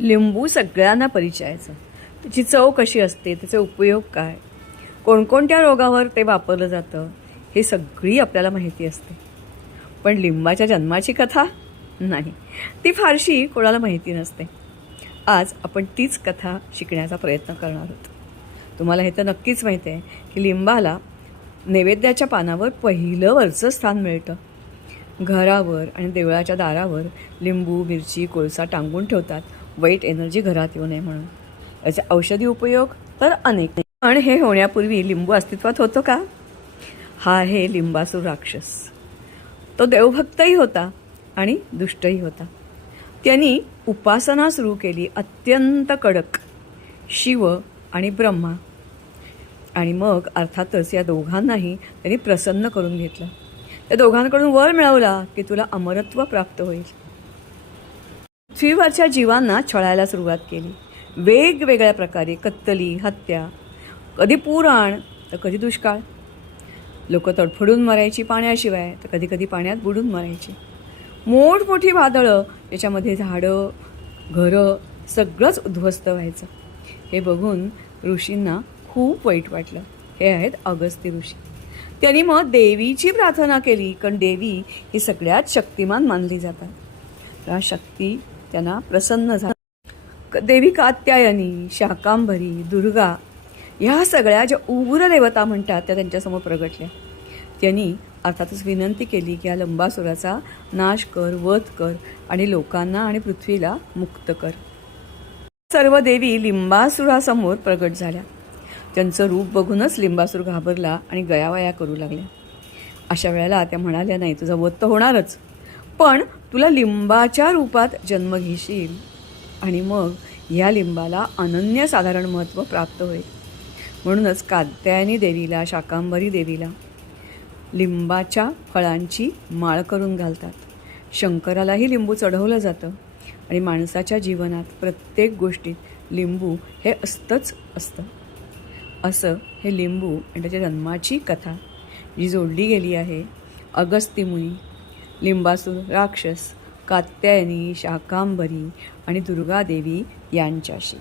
लिंबू सगळ्यांना परिचयाचं. त्याची चव कशी असते, त्याचे उपयोग काय, कोणकोणत्या रोगावर ते वापरलं जातं, हे सगळी आपल्याला माहिती असते. पण लिंबाच्या जन्माची कथा नाही, ती फारशी कोणाला माहिती नसते. आज आपण तीच कथा शिकण्याचा प्रयत्न करणार आहोत. तुम्हाला हे तर नक्कीच माहिती आहे की लिंबाला नैवेद्याच्या पानावर पहिलं वरचं स्थान मिळतं. घरावर आणि देवळाच्या दारावर लिंबू, मिरची, कोळसा टांगून ठेवतात, वाईट एनर्जी घरात येऊ नये म्हणून. याचे औषधी उपयोग तर अनेक. पण हे होण्यापूर्वी लिंबू अस्तित्वात होतं का? हा आहे लिंबासूर राक्षस. तो देवभक्तही होता आणि दुष्टही होता. त्यांनी उपासना सुरू केली अत्यंत कडक, शिव आणि ब्रह्मा. आणि मग अर्थातच या दोघांनाही त्यांनी प्रसन्न करून घेतलं. त्या दोघांकडून वर मिळवला की तुला अमरत्व प्राप्त होईल. पृथ्वीवरच्या जीवांना छळायला सुरुवात केली. वेगवेगळ्या प्रकारे कत्तली, हत्या, कधी पुराण तर कधी दुष्काळ. लोक तडफडून मरायची पाण्याशिवाय, तर कधी कधी पाण्यात बुडून मरायची. मोठमोठी वादळं, त्याच्यामध्ये झाडं, घरं सगळंच उद्ध्वस्त व्हायचं. हे बघून ऋषींना खूप वाईट वाटलं. हे आहेत अगस्त्य ऋषी. त्यांनी मग देवीची प्रार्थना केली, कारण देवी ही सगळ्यात शक्तिमान मानली जातात. त्या शक्ती त्यांना प्रसन्न झाल्या. देवी कात्यायनी, शाकांभरी, दुर्गा ह्या सगळ्या ज्या उग्र देवता म्हणतात त्या त्यांच्यासमोर प्रगटल्या. त्यांनी अर्थातच विनंती केली की या लंबासुराचा नाश कर, वध कर आणि लोकांना आणि पृथ्वीला मुक्त कर. सर्व देवी लिंबासुरासमोर प्रगट झाल्या. त्यांचं रूप बघूनच लिंबासूर घाबरला आणि गयावया करू लागल्या. अशा वेळेला त्या म्हणाल्या, नाही, तुझा वध तर होणारच, पण तुला लिंबाच्या रूपात जन्म घेशील आणि मग ह्या लिंबाला अनन्यसाधारण महत्त्व प्राप्त होईल. म्हणूनच कात्यायनी देवीला, शाकांभरी देवीला लिंबाच्या फळांची माळ करून घालतात. शंकरालाही लिंबू चढवलं जातं आणि माणसाच्या जीवनात प्रत्येक गोष्टीत लिंबू हे असतंच असतं. असं हे लिंबू आणि त्याच्या जन्माची कथा जी जोडली गेली आहे अगस्त्य मुनी, लिंबासूर राक्षस, कात्यायनी, शाकांभरी आणि दुर्गादेवी यांच्याशी.